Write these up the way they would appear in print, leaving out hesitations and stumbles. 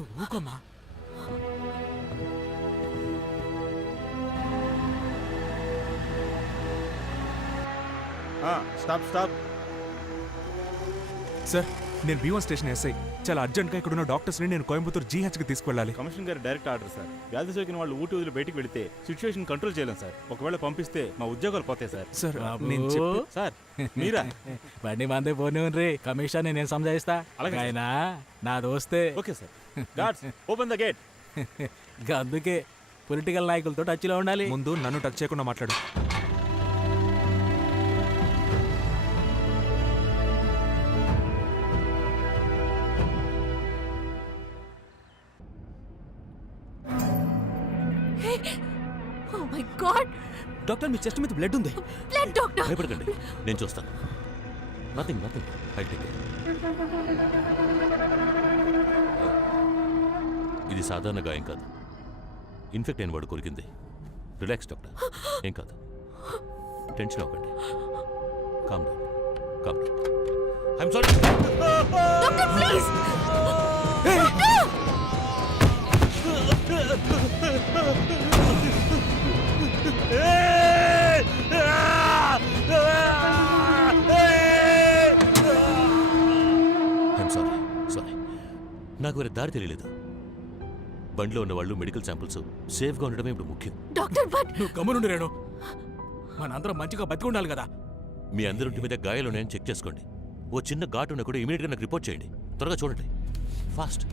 ఊకోమ్మా. Stop stop. Sir, నేను B1 station SI. చాలా అర్జెంట్గా ఇక్కడ ఉన్న డాక్టర్స్ని నేను కోయంబత్తూర్ GHకి తీసుకువెళ్ళాలి. కమిషనర్ గారి డైరెక్ట్ ఆర్డర్ సార్. వ్యాధి సోకిన వాళ్ళు ఊటి వదిలి బయటికి వెళితే సిచ్యువేషన్ కంట్రోల్ చేయలేం సార్. ఒకవేళ పంపిస్తే మా ఉద్యోగాలు పోతాయి సార్. సార్ నేను సార్ మీరా బండి మందే పోనీ రీ కమిషన్ నేను సంజాయిస్తా. అలాగే ఆయన నా దోస్తే. Okay sir. Guards open the gate. అందుకే పొలిటికల్ నాయకులతో టచ్లో ఉండాలి. ముందు నన్ను టచ్ చేయకుండా మాట్లాడు. డాక్టర్, మీ చెస్ట్ మీద బ్లడ్ ఉంది. భయపడకండి, నేను చూస్తాను. Nothing nothing, I take care. ఇది సాధారణ గాయం కాదు, ఇన్ఫెక్ట్ అయిన వాడు కొరికింది. రిలాక్స్ డాక్టర్, ఏం కాదు. టెన్షన్ అవ్వకండి. Calm down, calm down. I'm sorry doctor, please. నాకు వేరే దారి తెలియలేదు. బండిలో ఉన్న వాళ్ళు మెడికల్ శాంపిల్స్ సేఫ్గా ఉండడమే ఇప్పుడు ముఖ్యం. డాక్టర్, బట్ నువ్వు గమనుండి రేణు, మనందరం మంచిగా బతికి ఉండాలి కదా. మీ అందరింటి మీద గాయాలు ఉన్నాయని చెక్ చేసుకోండి. ఓ చిన్న ఘాటు ఉన్నా కూడా ఇమీడియట్గా నాకు రిపోర్ట్ చేయండి. త్వరగా చూడండి, ఫాస్ట్.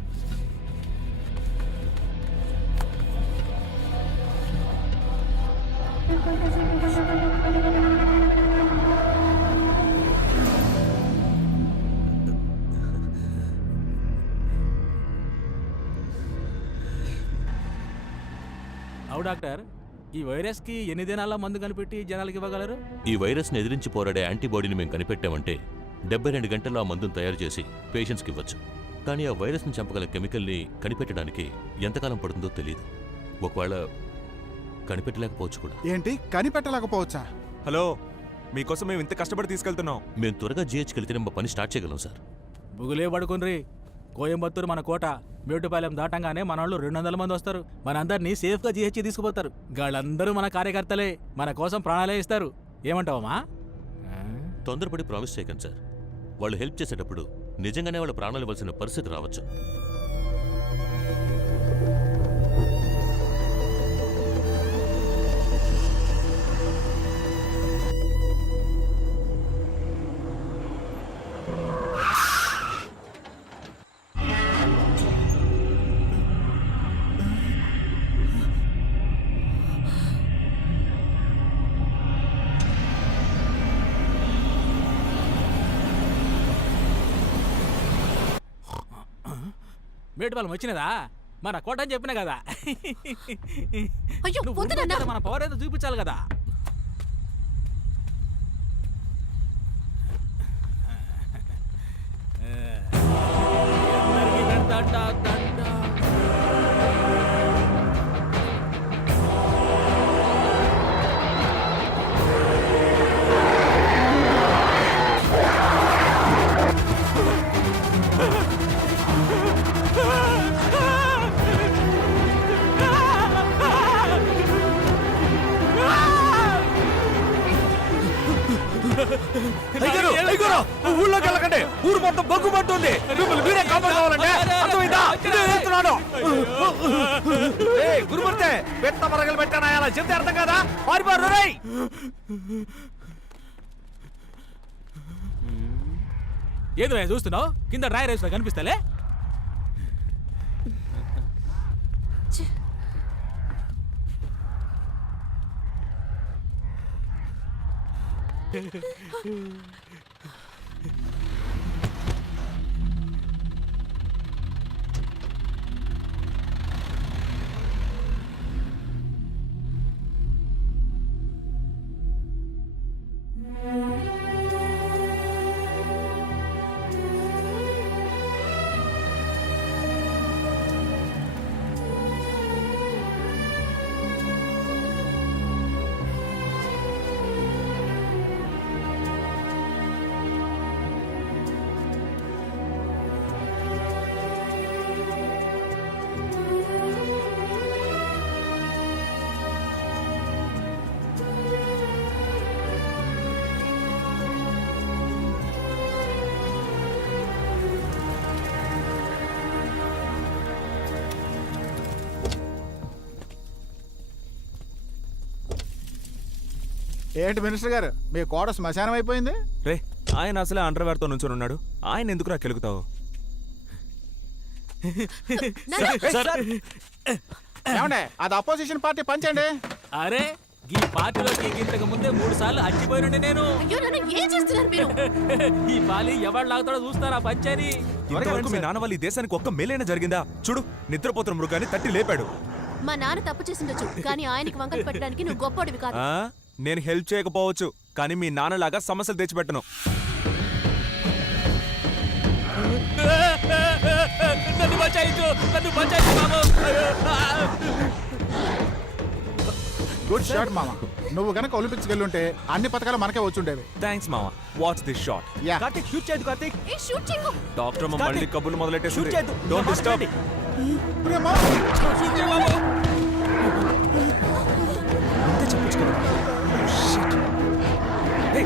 అవు డాక్టర్, ఈ వైరస్ కి ఎన్ని దినాల మందు కనిపెట్టి జనాలకి ఇవ్వగలరు? ఈ వైరస్ని ఎదిరించి పోరాడే యాంటీబాడీని మేము కనిపెట్టామంటే 72 గంటల్లో ఆ మందును తయారు చేసి పేషెంట్స్కి ఇవ్వచ్చు. కానీ ఆ వైరస్ని చంపగల కెమికల్ని కనిపెట్టడానికి ఎంతకాలం పడుతుందో తెలియదు. ఒకవేళ కనిపెట్టలేకపోవచ్చు కూడా. ఏంటి కనిపెట్టలేకపోవచ్చా? హలో, మీకోసం మేము ఇంత కష్టపడి తీసుకెళ్తున్నాం. మేము త్వరగా GHకి వెళ్తేనే మా పని స్టార్ట్ చేయగలం సార్. బుగులే పడుకుని కోయంబత్తూరు మన కోట. బ్యూటిపాలెం దాటంగానే మన వాళ్ళు 200 మంది వస్తారు. మనందరినీ సేఫ్గా GH తీసుకుపోతారు. వాళ్ళందరూ మన కార్యకర్తలే, మన కోసం ప్రాణాలే ఇస్తారు. ఏమంటావమ్మా? తొందరపడి ప్రామిస్ చేయకండి సార్. వాళ్ళు హెల్ప్ చేసేటప్పుడు నిజంగానే వాళ్ళ ప్రాణాలు ఇవ్వాల్సిన పరిస్థితి రావచ్చు. బ్యూటిపాలెం వచ్చినదా? మన కోట అని చెప్పినా కదా. మన పవర్ ఏదో చూపించాలి కదా. ఊళ్ళోకి వెళ్ళకండి, ఊరు మొత్తం బగ్గుపడుతుంది. మిమ్మల్ని మీరే కాపాడుకోవాలంటే అర్థమైందా? గురుమూర్తి పెద్ద మరగలు పెట్టానా? అలా చెప్తే అర్థం కదా. పారిపోరు. ఏదో చూస్తున్నావు, కింద డ్రై రైస్ కనిపిస్తలే. ఏంటి మినిస్టర్ గారు మీ కోడ శ్మశానం అయిపోయింది? రే ఆయన అసలే అండర్వేర్ తో నుంచొని ఉన్నాడు, ఆయన ఎందుకు కెలుగుతావు? ఏమండే అది అపోజిషన్ పార్టీ పంచండి. అరే ఈ పార్టీలోకి ఇంతకు ముందే 3 సార్లు అచ్చిపోయినండి నేను. అయ్యో నాన్న ఏం చేస్తున్నారు మీరు? ఈ పాలి ఎవరు లాగుతాడో చూస్తారా పంచాని. ఇంతవరకు మీ నాన్న వాళ్ళ ఈ దేశానికి ఒక్క మేలైనా జరిగిందా? చూడు, నిద్రపోతున్న మృగాన్ని తట్టి లేపాడు. మా నాన్న తప్పు చేసిండొచ్చు, కానీ ఆయనకి వంకలు పెట్టడానికి నువ్వు గొప్పడివి కాదు. ఆ? నేను హెల్ప్ చేయకపోవచ్చు, కానీ మీ నాన్నలాగా సమస్యలు తెచ్చిపెట్టను. నన్ను బచాయించు, నన్ను బచాయించు బాబు. గుడ్ షాట్ మామ. నువ్వు గనక ఒలింపిక్స్ వెళ్ళుంటే అన్ని పథకాలు మనకే వచ్చుండేవి. థ్యాంక్స్ మామ. Watch this shot. Yeah Karthik shoot చేయదు కార్తీక్. ఏ షూట్ చేయకు. డాక్టర్ మళ్ళీ కబుర్లు షూట్ మొదలెట్టేసి చేయదు. Don't disturb. చూడు బాబు.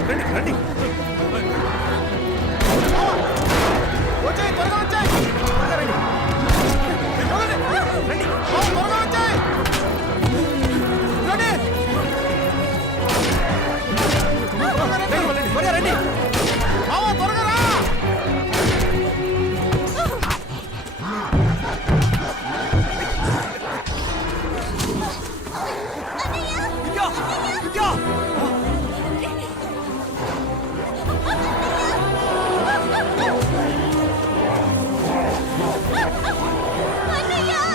రండి రండి. వచ్చేయ్, త్వరగా వచ్చేయ్. త్వరగా రండి. రండి. త్వరగా వచ్చేయ్. రండి. త్వరగా రండి. మామ త్వరగా రా.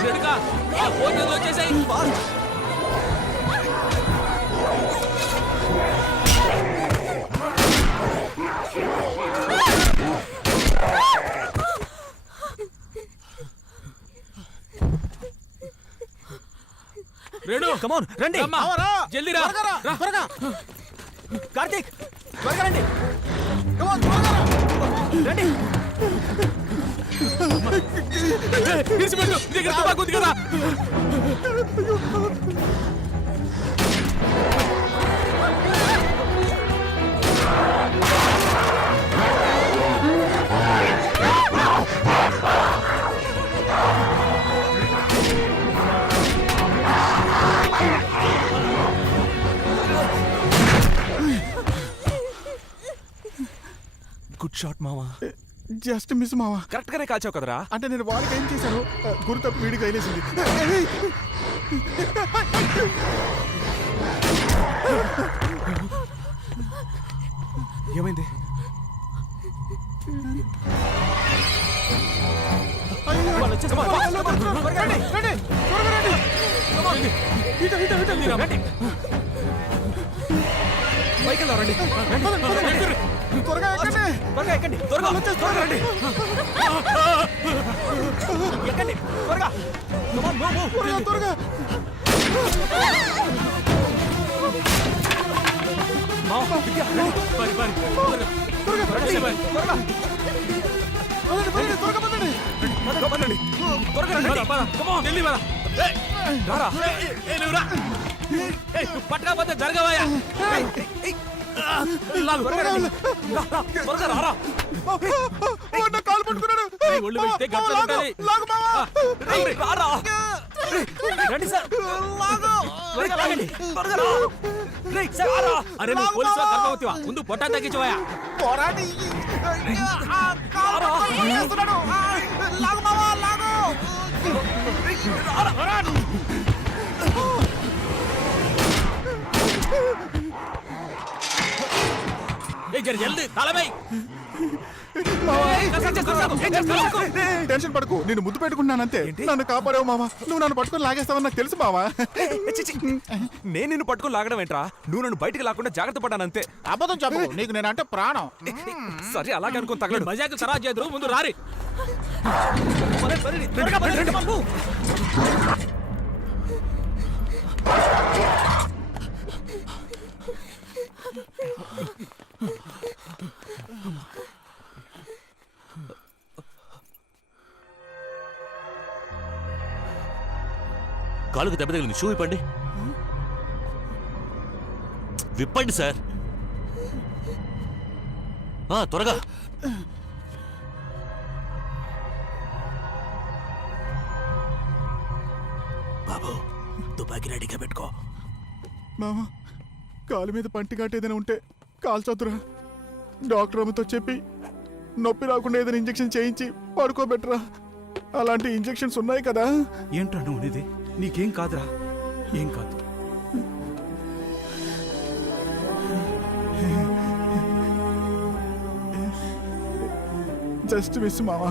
రెడ్కా, ఆ ఫోన్ చేతిలో వచ్చేసాయి. రేణు కమాన్ రండి. రమ్మా. రా. జల్దీ రా. త్వరగా రా. రా. త్వరగా. కార్తీక్ త్వరగా రండి. Come on, త్వరగా రా. రండి. విడిచిపెట్టు, నీ దగ్గర తుపాకు ఉంది కదా. గుడ్ షాట్ మామ. జస్ట్ మిస్ మావా. కరెక్ట్ గానే కాల్చావు కదరా. అంటే నేను వాళ్ళకి ఏం చేశాను? గురి తప్పి వీడికి అయిలేసింది. ఏమైంది? వాళ్ళు వచ్చేసి రండి, రండి, త్వరగా రండి. రండి. బైక్ వెళ్దాం రండి. త్వరగా ఎక్కండి. త్వరగా ఎక్కండి. త్వరగా త్వరగా రండి. ఎక్కండి త్వరగా. Come on move move. త్వరగా, త్వరగా. పరి, పరి. త్వరగా రండి. త్వరగా. పదండి, త్వరగా పదండి. పదండి. త్వరగా రండి. పద, పద. Come on, జల్దీ పద. రారా. నువ్వు రా. నువ్వు పట్టకపోతే జరగవయ్యా. లాగు. త్వరగా రారా. నా కాలు పట్టుకున్నాడు. నీ ఒళ్ళు పెడితే గట్ల లాగు, ఉండాలి. లాగు మావా. రారా. రండి సార్. త్వరగా లాగండి. త్వరగా రా. రేయ్ సార్ రారా. అరే నువ్వు పోలీసువా గర్భవతివా? ముందు పొట్టా తగ్గించవయ్యా. పోరాడి. కాలు పట్టుకొని చేస్తున్నాడు. లాగు మావా, లాగు. జల్దీ తలమై. టెన్షన్ పడకు, నేను ముద్దు పెట్టుకున్నానంతే. నన్ను కాపాడావు మావా. నువ్వు నన్ను పట్టుకొని లాగేస్తావని నాకు తెలుసు మావా. నేను నిన్ను పట్టుకొని లాగడం ఏంట్రా? నువ్వు నన్ను బయటికి లాకుండా జాగ్రత్త పడ్డానంతే. అబద్ధం చెప్పు, నీకు నేనంటే ప్రాణం. సరే అలాగే అనుకుని తగలడు. మజాకు తర్వాత చేద్దరు, ముందు రారి. త్వరగా పదండి. Come on move. కాలుకు దెబ్బ తగిలింది, షూ ఇప్పండి. విప్పండి సార్. త్వరగా. బాబు తుపాకి రెడీగా పెట్టుకో. మావా కాలు మీద పంటి కాటు ఏదైనా ఉంటే కాల్చొద్దురా. డాక్టర్ అమ్మతో చెప్పి నొప్పి రాకుండా ఏదైనా ఇంజెక్షన్ చేయించి పడుకోబెట్టరా. అలాంటి ఇంజెక్షన్స్ ఉన్నాయి కదా. ఏంట్రా నువ్వు అనేది? నీకేం కాదురా, ఏం కాదు. జస్ట్ మిస్ మావా.